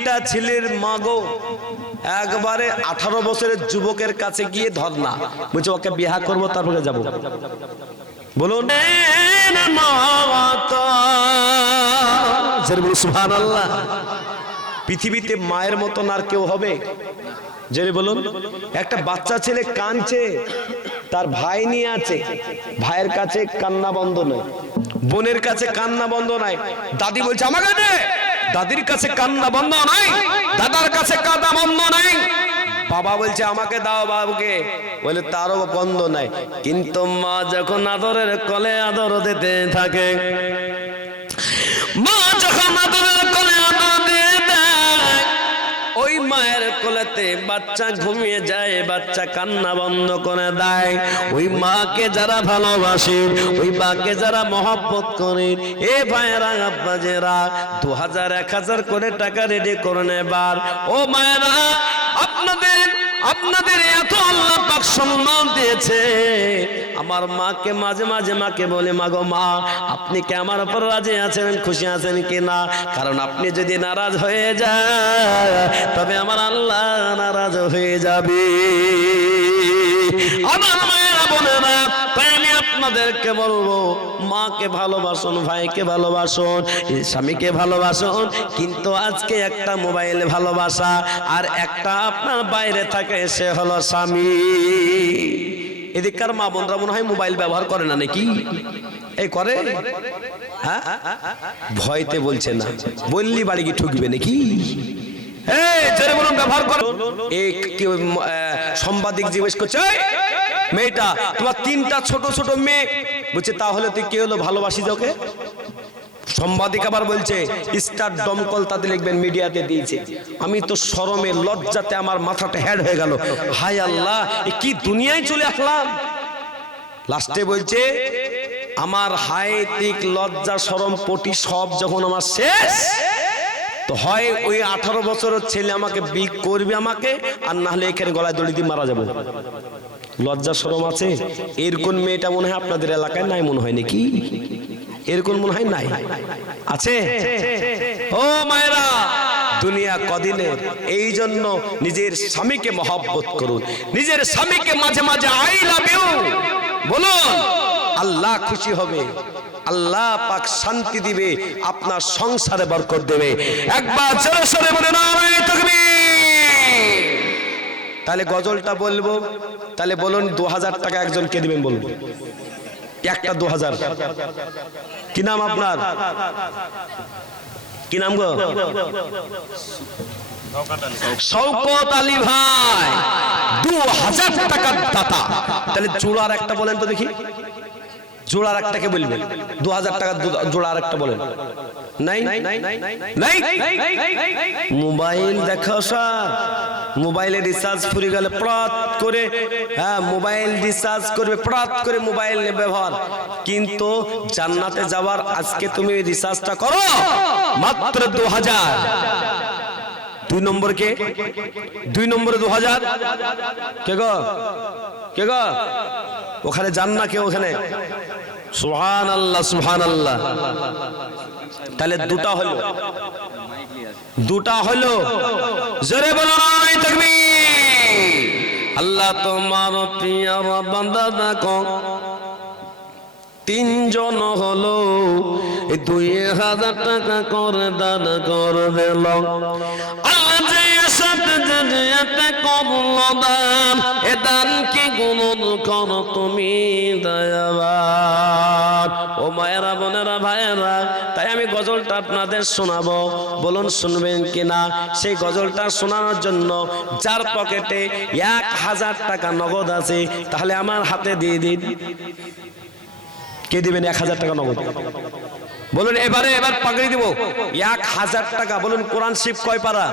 তিনটা ছেলের মা গো একবারে 18 বছরের যুবকের কাছে গিয়ে ধর্ণা, বলছে ওকে বিয়ে করবো তারপরে যাব। বলুন সুবহানাল্লাহ। পৃথিবীতে মায়ের মতন আর কেউ হবে? জেরে বলুন। একটা বাচ্চা ছেলে কাঁদছে, তার ভাই নিয়ে আছে, ভাইয়ের কাছে কান্না বন্ধ নয়, বোনের কাছে কান্না বন্ধ নাই। দাদি বলছে আমাকে দে, দাদির কাছে কান্না বন্ধ নাই, দাদার কাছে কান্না বন্ধ নাই। বাবা বলছে আমাকে দাও, বাবুকে বলে তারও বন্ধ নাই। কিন্তু মা যখন আদরের কোলে আদর দিতে থাকে, মা যখন আদরের কোলে আদর দিয়ে দেয়, ওই মায়ের কোলেতে বাচ্চা ঘুমিয়ে যায়, বাচ্চা কান্না বন্ধ করে দেয়। ওই মাকে যারা ভালোবাসে, ওই মাকে যারা মহব্বত করে, এ ভাইয়েরা আব্বাজেরা 2000 1000 করে টাকা রেডি করে নেবার। ও মায়েরা, আপনাদের এত আল্লাহ পাক সম্মান দিয়েছে। আমার মাকে মাঝে মাঝে মাকে বলে মাগো মা, আপনি কি আমার উপর রাজি আছেন, খুশি আছেন কিনা? কারণ আপনি যদি নারাজ হয়ে যায় তবে আমার আল্লাহ নারাজ হয়ে যাবে। আমার মায়েরা বোনেরা, তাই আমি আপনাদেরকে বলবো, মাকে ভালোবাসুন, ভাইকে ভালোবাসুন, স্বামীকে ভালোবাসুন। কিন্তু আজকে একটা মোবাইল ভালোবাসা, আর একটা আপনার বাইরে থাকে, সে হলো স্বামী। এদিককার মা বোনরা মনে হয় মোবাইল ব্যবহার করে না নাকি? এই করে? হ্যাঁ, ভয়তে বলছে না, বললি বাড়ি কি ঠুকবে নাকি? ব্যবহার করো। সাংবাদিক জিজ্ঞেস করছে, মেয়েটা তোমার 3টা ছোট ছোট মেয়ে, বলছে তাহলে তুই কি হলো, ভালোবাসি ওকে? সাংবাদিক আবার বলছে স্টার দমকল তাতে লিখবেন, মিডিয়াতে দিয়েছে। আমি তো শরমে লজ্জাতে আমার মাথাটা হেড হয়ে গেল, হায় আল্লাহ এ কি দুনিয়ায় চলে আসলাম। লাস্টে বলছে আমার হায়তিক লজ্জা শরম পটি সব যখন আমার শেষ, তো হয় ওই 18 বছরের ছেলে আমাকে বিয়ে করবে আমাকে, আর না হলে এখানে গলায় দড়ি দিয়ে মারা যাবো। লজ্জা শরম আছে? এরকম মেয়েটা মনে হয় আপনাদের এলাকায় নাই, মনে হয় নাকি? এরকম মনে হয় নাই, আছে? ও মায়েরা, দুনিয়া কদিনের, এই জন্য নিজের স্বামীকে মহব্বত করুন, নিজের স্বামীকে মাঝে মাঝে আই লাভ ইউ বলুন, আল্লাহ খুশি হবে, আল্লাহ পাক শান্তি দিবে, আপনার সংসারে বরকত দেবে। একবার জোরে সোরে বলে নারায়ে তাকবীর। তাহলে গজলটা বলবো, তাহলে বলুন 2000 টাকা একজনকে দিবেন, বলুন একটা 2000। কি নাম আপনার? কি নাম গো? শওকত আলী ভাই, 2000 টাকার দাতা। তাহলে জোড়ার একটা বলেন তো দেখি, জোড়ার একটাকে বলবেন, 2000 টাকা জোড়ার একটা বলেন। নাই নাই, মোবাইল দেখো সব, মোবাইলে রিচার্জ ফুরে গেলে প্রাত করে, হ্যাঁ মোবাইল রিচার্জ করবে, প্রাত করে মোবাইল ব্যবহার। কিন্তু জান্নাতে যাওয়ার আজকে তুমি রিচার্জটা করো মাত্র 2000। 2 নম্বর কে? 2 নম্বরে 2000 কে গো? কে গো? ওখানে যান না কেউ ওখানে? সুবহানাল্লাহ সুবহানাল্লাহ। তাহলে দুটা হলো, দুটা হলো, জোরে বলো নারায়ে তাকবীর। আল্লাহ তোমার প্রিয় বান্দা দেখো 3 জন হলো, 2000 টাকা করে দান করে দিল। আল্লাহ যে সাথে যেতে করলো দান, এ দান কি গুণ করো তুমি দয়াবান। ও মায়েরা বোনেরা ভাইয়েরা, তাই আমি গজলটা আপনাদের শোনাবো, বলুন শুনবেন কিনা? সেই গজলটা শোনানোর জন্য যার পকেটে 1000 টাকা নগদ আছে, তাহলে আমার হাতে দিয়ে দিন। কে দিবেন 1000 টাকা নগদ? বলুন এবার পাগড়ি দিব 1000 টাকা। বলুন কোরআন শরীফ কয় পারা?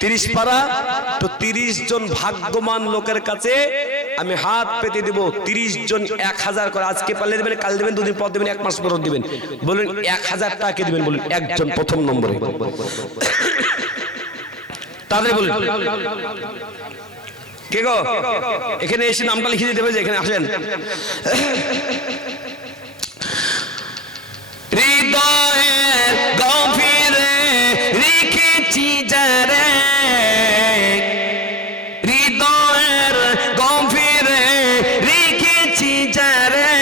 30 পারা। তো 30 জন ভাগ্যবান লোকের কাছে আমি হাত পেতে দিব, 30 জন 1000 করে। আজকে পারলে দিবেন, কাল দিবেন, 2 দিন পর দিবেন, 1 মাস পর দিবেন। বলুন 1000 টাকা কে দিবেন? বলুন একজন প্রথম নম্বরে। তাহলে বলুন কে গো? এখানে এসে নামটা লিখে দিতে হবে যে এখানে আসেন। হৃদয়ের গভীরে রেখেছি রেখেছি যারে হৃদয়ের গভীরে রেখেছি যারে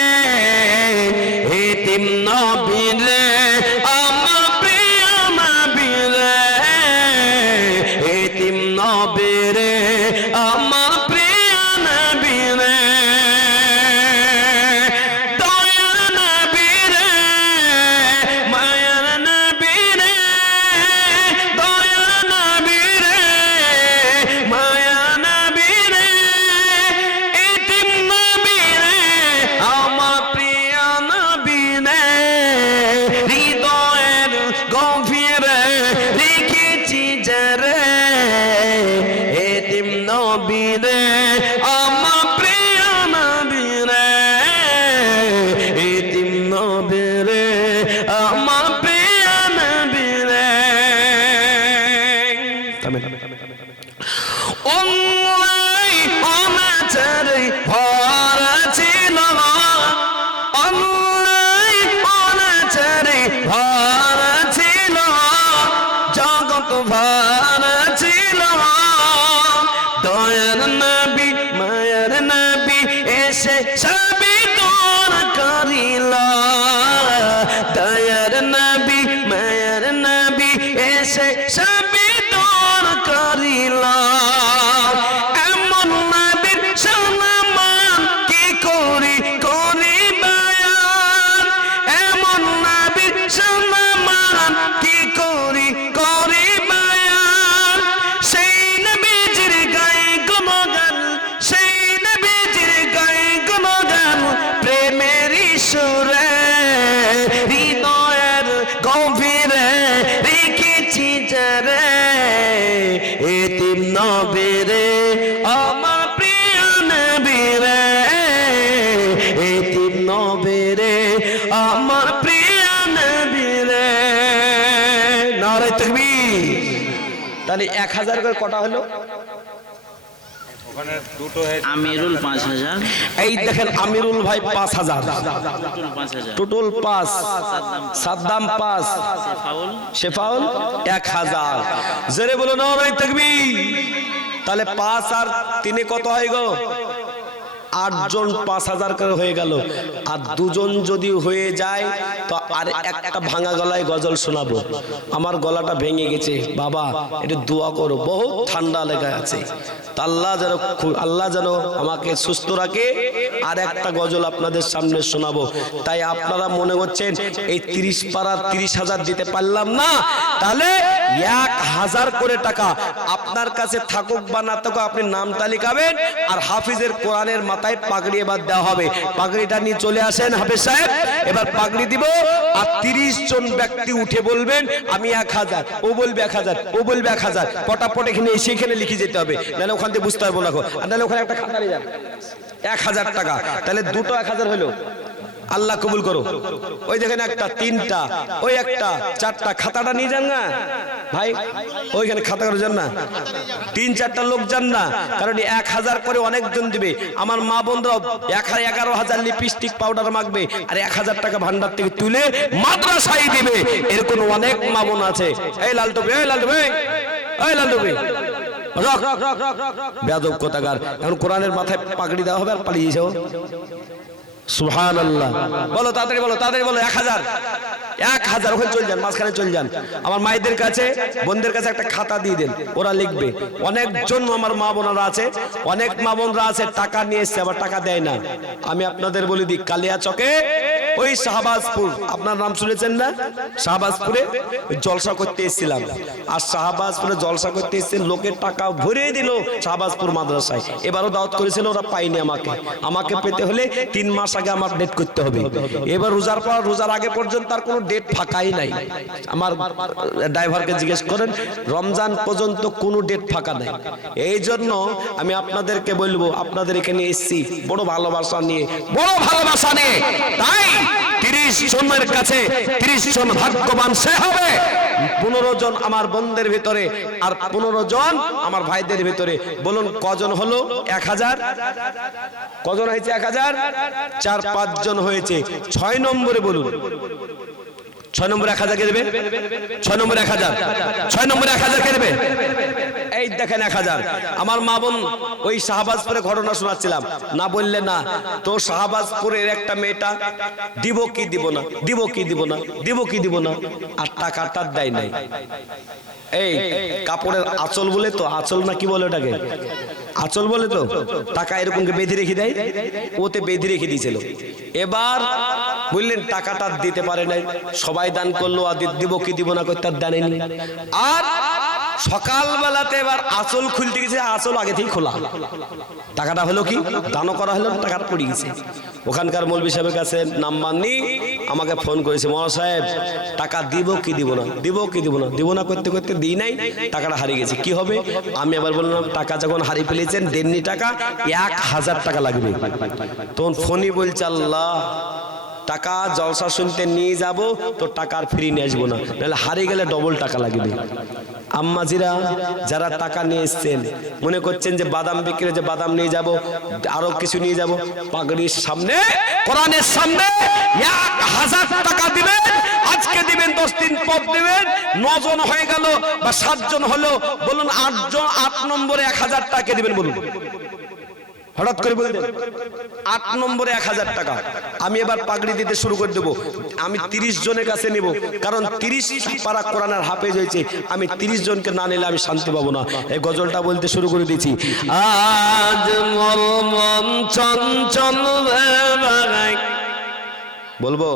এতিম নবীরে আমার প্রিয় নবীরে এতিম নবীরে আমার প্রিয় নবীরে দয়ার নবীরে মায়ার নবীরে দয়ার নবীরে মায়া নবীরে এতিম নবীরে আমার প্রিয় নবীরে হৃদয়ের গভীরে রেখেছি যারে এতিম নবীরে আমার প্রিয় নবীরে এতিম নবীরে আমার প্রিয় নবীরে অন্যায় অনাচারে ভরা ছিল অন্যায় অনাচারে ভরা ছিল জগৎ ভরা ছিল দয়ার নবী মায়ার নবী এসে সবই দূর করিল দয়ার নবী মায়ার নবী এসে সবই দূর করিল এমন নবীর সম্মান কি করি করি বায়ান এমন নবীর সম্মান কি করি করি বায়ান সেই নবীজির গায়ে গুণগান সেই নবীজির গায়ে গুণগান প্রেমের সুরে হৃদয়ের গভীরে রেখেছি যারে এতিম নবীরে আমার প্রিয় নবীরে এতিম নবীরে আমার প্রিয় নবীরে নারে তাকবীর তাহলে 1000 করে কটা হলো আমিরুল 5000 এই দেখেন আমিরুল ভাই 5000 টোটাল 5 সাদ্দাম 5 শেফাউল 1000 জোরে বলো নারে তাকবীর তাহলে 5 আর 3 কত হয় গো 8 জন 5000 করে হয়ে গেল আর 2 জন যদি হয়ে যায় তো আর একটা ভাঙা গলায় গজল শোনাবো আমার গলাটা ভেঙে গেছে বাবা একটু দোয়া করো বহুত ঠান্ডা লেগে আছে তা আল্লাহ যেন আমাকে সুস্থ রাখে আর একটা গজল আপনাদের সামনে শোনাবো তাই আপনারা মনে করছেন এই 30 পারার 30,000 দিতে পারলাম না তাহলে 1000 করে টাকা আপনার কাছে থাকুক বা না থাকুক আপনি নাম তালিকাবেন আর হাফিজের কোরআনের মাথায় পাগড়ি এবার দেওয়া হবে পাগড়িটা নিয়ে চলে আসেন হাফেজ সাহেব এবার পাগড়ি দিব আর 30 জন ব্যক্তি উঠে বলবেন আমি 1000 ও বলবে 1000 ও বলবে 1000 পটাপট এখানে এসে এখানে লিখে যেতে হবে নাহলে ওখান থেকে বুঝতে পারবো না আর নাহলে ওখানে একটা খাতা নিয়ে যান 1000 টাকা তাহলে দুটো 1000 হলো আল্লাহ কবুল করো ওই দেখেন একটা 3টা ওই একটা 4টা খাতাটা নিয়ে যান না ভাই ওইখানে খাতা করে যান না 3-4টা লোক যান না কারণ 1000 করে অনেকজন দিবে আমার মা বোনরা 11,000 লিপস্টিক পাউডার মাখবে আর 1000 টাকা ভান্ডার থেকে তুলে মাদ্রাসায় দিবে এরকম অনেক মা বোন আছে এই লাল টুপি এই লাল টুপি এই লাল টুপি বেয়াদব কোথাকার এখন কোরআনের মাথায় পাগড়ি দেওয়া হবে আর পালিয়ে যাও সুবহানাল্লাহ বলো তাড়াতাড়ি বলো 1000 ওখানে চলে যান মাঝখানে চলে যান আমার মায়েদের কাছে বোনদের কাছে একটা খাতা দিয়ে দেন ওরা লিখবে অনেকজন আমার মা বোনরা আছে অনেক মা বোনরা আছে টাকা নিয়ে এসেছে আবার টাকা দেয় না আমি আপনাদের বলে দিই কালিয়া চকে ওই শাহবাজপুর আপনার নাম শুনেছেন না শাহবাজপুরে জলসা করতে এসেছিলাম আর শাহবাজপুরে জলসা করতে এসেছেন লোকের টাকা ভরিয়ে দিল শাহবাজপুর মাদ্রাসায় এবারও দাওয়াত করেছিল ওরা পাইনি আমাকে পেতে হলে 3 মাস আগে আমার ডেট করতে হবে এবার রোজার আগে পর্যন্ত তার কোনো ডেট ফাঁকাই নাই আমার ড্রাইভারকে জিজ্ঞেস করেন রমজান পর্যন্ত কোনো ডেট ফাঁকা নাই এই জন্য আমি আপনাদেরকে বলবো আপনাদের এখানে এসেছি বড় ভালোবাসা নিয়ে তাই 30 জনের কাছে 30 জন ভাগ্যবান সে হবে 15 জন আমার বোনদের ভিতরে আর 15 জন আমার ভাইদের ভিতরে বলুন কজন হলো 1000 কজন হয়েছে 1000 4-5 জন হয়েছে 6 নম্বরে বলুন ছয় নম্বর 1000 কে দেবে, 6 নম্বর 1000, 6 নম্বর 1000 কে দেবে। এই দেখেন 1000। আমার মা বোন ওই শাহবাজপুরে ঘটনা শোনাচ্ছিলাম, না বললে না তো শাহবাজপুরের একটা মেয়েটা দিব কি দিব না, দিব কি দিব না, দিব কি দিব না, আর টাকাটা দেয় নাই। এই কাপড়ের আঁচল বলে তো, আঁচল না কি বলে ওটাকে, আঁচল বলে তো, টাকা এরকম বেঁধে রেখে দেয়, ওতে বেঁধে রেখে দিয়েছিল। এবার বললেন টাকাটা দিতে পারে নাই, সবাই দান করলো, আর দিব কি দিব না করতে দেয়নি। আর সকালবেলাতে এবার আঁচল খুলতে গেছে, আঁচল আগে থেকে খোলা, টাকাটা হলো কি দানও করা হলো, টাকাটা পড়ে গেছে। ওখানকার মৌলভী সাহেবের কাছে নাম্বার নিয়ে আমাকে ফোন করেছে, মৌলানা সাহেব টাকা দিব কি দিব না, দিব কি দিব না, দিব না করতে করতে দিই নাই, টাকাটা হারিয়ে গেছে, কি হবে? আমি আবার বললাম টাকা যখন হারিয়ে ফেলেছেন দেননি টাকা, 1000 টাকা লাগবে। তখন ফোনই বলছে আল্লাহ, টাকা জলসা শুনতে নিয়ে যাব তো টাকার ফ্রি নিয়ে আসবো না, নাহলে হারিয়ে গেলে ডবল টাকা লাগবে। আম্মাজিরা যারা টাকা নিয়ে এসছেন মনে করছেন যে বাদাম বিক্রি, যে বাদাম নিয়ে যাব, আরো কিছু নিয়ে যাব, পাগড়ির সামনে কোরআনের সামনে 1000 টাকা দিবেন, আজকে দিবেন 10 দিন পর দিবেন, 9 জন হয়ে গেল বা 7 জন হলো, বলুন 8 নম্বরে 1000 টাকা দিবেন, বলুন হঠাৎ করে বলবেন 8 নম্বরে 1000 টাকা। আমি এবার পাগড়ি দিতে শুরু করে দেবো, আমি 30 জনের কাছে নেব, কারণ 30 পারা কোরআনের হাফেজ হয়েছে, আমি 30 জনকে না নিলে আমি শান্তি পাবো না। এই গজলটা বলতে শুরু করে দিয়েছি। আজ মোর মন চঞ্চল বলবো,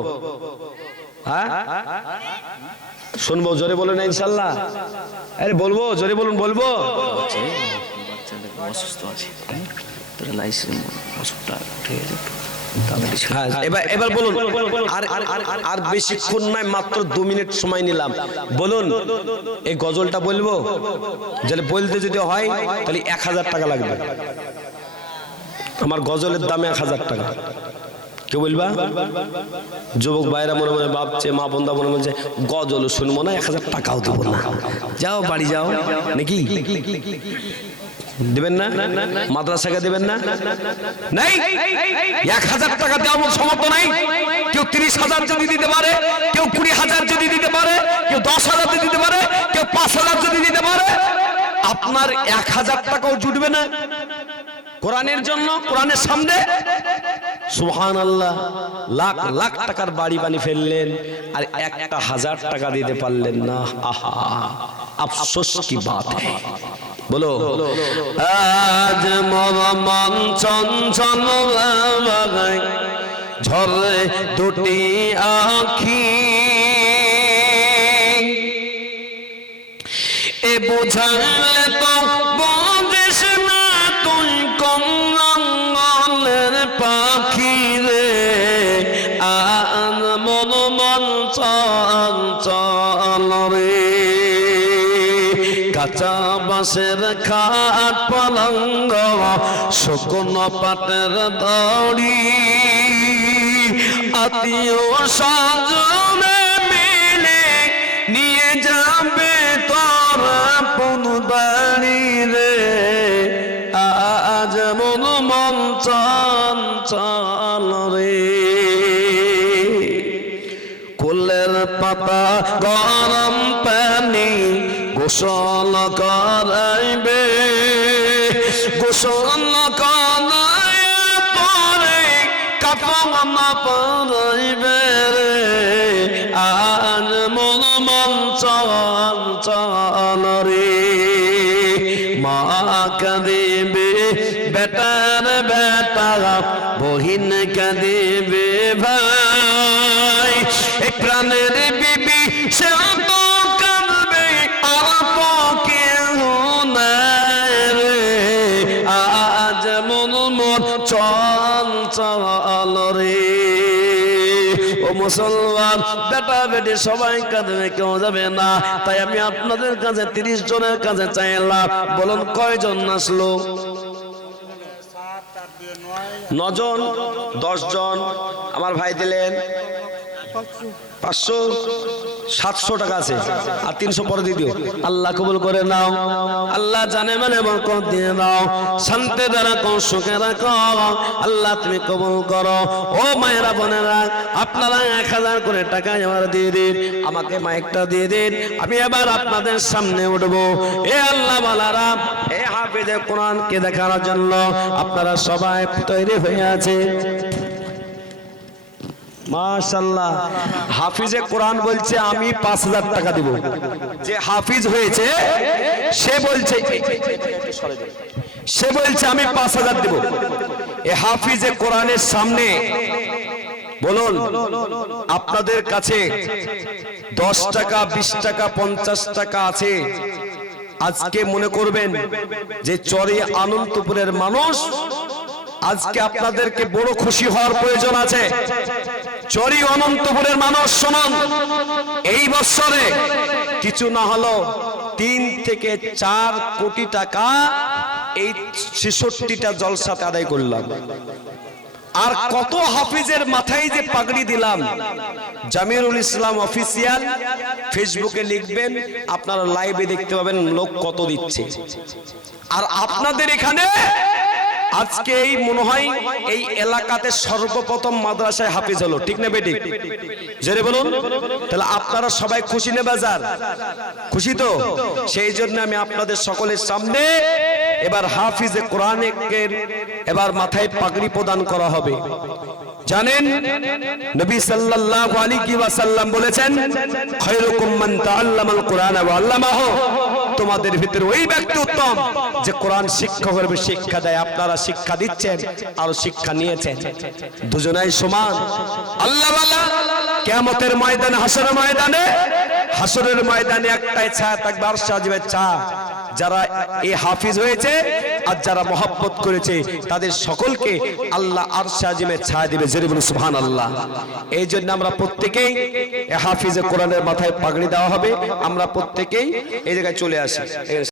হ্যাঁ শুনবো, জোরে বলুন ইনশাল্লাহ। আরে বলবো, জোরে বলুন, বলবো। অসুস্থ আছে, এবার বলুন, আর বেশিক্ষণ নাই, মাত্র 2 মিনিট সময় নিলাম। বলুন এই গজলটা বলবো, যদি বলতে যদি হয় তাহলে 1000 টাকা লাগবে। আমার গজলের দামে 1000 টাকা। কেউ বলবা? যুবক ভাইরা মনে মনে ভাবছে, মা বন্ধা মনে মনে গজল শুনবো না, 1000 টাকাও দেবো না, যাও বাড়ি যাও নাকি দিবেন না? মাদ্রাসাকে দিবেন না? নাই 1000 টাকা দেওয়ার সমর্থ নাই। কেউ 30,000 যদি দিতে পারে, কেউ 20,000 যদি দিতে পারে, কেউ 10,000 যদি দিতে পারে, কেউ 5,000 যদি দিতে পারে, আপনার 1000 টাকাও জুটবে না কোরআনের জন্য, কোরআনের সামনে। সুবহানাল্লাহ, লাখ লাখ টাকার বাড়ি বানিয়ে ফেললেন আর একটা 1000 টাকা দিতে পারলেন না। আহা, আফসোস কি বাত है। বলো আজ মোর মন চঞ্চল ঝরে দুটি আখি, এ বুঝালে তো বুঝিস না তুই কঙ্গলের পাখি রে। আজ মোর মন চঞ্চল রে, কাঁচা বাঁশের খাট পালঙ্গ, শুকনো পাটের দড়ি, আত্মীয় স্বজনে মিলে নিয়ে যাবে তোর আপন বাড়ি রে। আজ মন মন চঞ্চল রে, কুলের পাতা গরম পানি গোসল করাইবে, গোসল করাইয়া পরে কাফন পরাইবে রে। আজ মন মন চঞ্চল রে, মা কাঁদিবে বেটার বেটা, বহিন কাঁদিবে ভাই, এ প্রাণের বিবি সে তো কাঁদবে, আর কেউ নাই রে। আজ মন মন চঞ্চল রে। ও মুসলমান বেটা বেটি সবাই কাঁদবে, কেউ যাবে না। তাই আমি আপনাদের কাছে 30 জনের কাছে চাইলাম, বলুন কয়জন আসলো? 9 জন, 10 জন আমার ভাই দিলেন, 500 700 টাকা আছে আর 300 পরে দিয়ে দিও। আল্লাহ কবুল করে নাও, আল্লাহ জানে মানে বরকত দিয়ে দাও, শান্তি রাখো, সুখে রাখো, আল্লাহ তুমি কবুল করো। ও মায়েরা বোনেরা, আপনারা 1000 করে টাকা আমার দিয়ে দিন, আমাকে মাইকটা দিয়ে দিন, আমি এবার আপনাদের সামনে উঠবো। এ আল্লাহ বালারা, এ হাফেজে কোরআনকে দেখানোর জন্য আপনারা সবাই তৈরি হয়ে আছে। মাশাআল্লাহ, হাফিজে কোরআন বলছে আমি 5000 টাকা দিব। যে হাফিজ হয়েছে সে বলছে আমি 5000 দেব। এই হাফিজে কোরআনের সামনে বলুন, আপনাদের কাছে 10 টাকা 20 টাকা 50 টাকা আছে, আজকে মনে করবেন যে চরে আনন্দপুরের মানুষ, আজকে আপনাদেরকে বড় খুশি হওয়ার প্রয়োজন আছে। চরি অনন্তপুরের মানুষ শুনুন, এই বছরে কিছু না হলো 3 থেকে 4 কোটি টাকা এই 66টা জলসাতে আদায় করলাম। আর কত হাফিজের মাথায় যে পাগড়ি দিলাম। জামিরুল ইসলাম অফিসিয়াল ফেসবুকে লিখবেন, আপনারা লাইভে দেখতে পাবেন লোক কত দিচ্ছে। আর আপনাদের এখানে আজকে এই মনে হয় এই এলাকাতে সর্বপ্রথম মাদ্রাসায় হাফিজ হলো, ঠিক না বেটি? জোরে বলুন। তাহলে আপনারা সবাই খুশি না বাজার? খুশি তো? সেই জন্য আমি আপনাদের সকলের সামনে এবার হাফিজে কোরআনের এবার মাথায় পাগড়ি প্রদান করা হবে। জানেন নবী সাল্লাল্লাহু আলাইহি ওয়াসাল্লাম বলেছেন, খায়রুকুম মান তাআল্লামাল কুরআন ওয়া আল্লামাহু, তোমাদের ভিতরে ওই ব্যক্তি উত্তম যে কোরআন শিক্ষা করবে, শিক্ষা দেয়। আপনারা শিক্ষা দিচ্ছেন আর শিক্ষা নিয়েছেন, দুজনাই সমান। আল্লাহ ওয়ালা কিয়ামতের ময়দানে, হাসরের ময়দানে একটাই ছায়া থাকবে, আরশ আজিমের ছায়া। যারা এই হাফিজ হয়েছে আর যারা মহব্বত করেছে তাদের সকলকে আল্লাহ আরশ আজিমের ছায়া দিবে। জোরে বলুন সুবহানাল্লাহ। এই জন্য আমরা প্রত্যেকেই হাফিজে কোরআনের মাথায় পাগড়ি দেওয়া হবে, আমরা প্রত্যেকেই এই জায়গায় চলে আসি।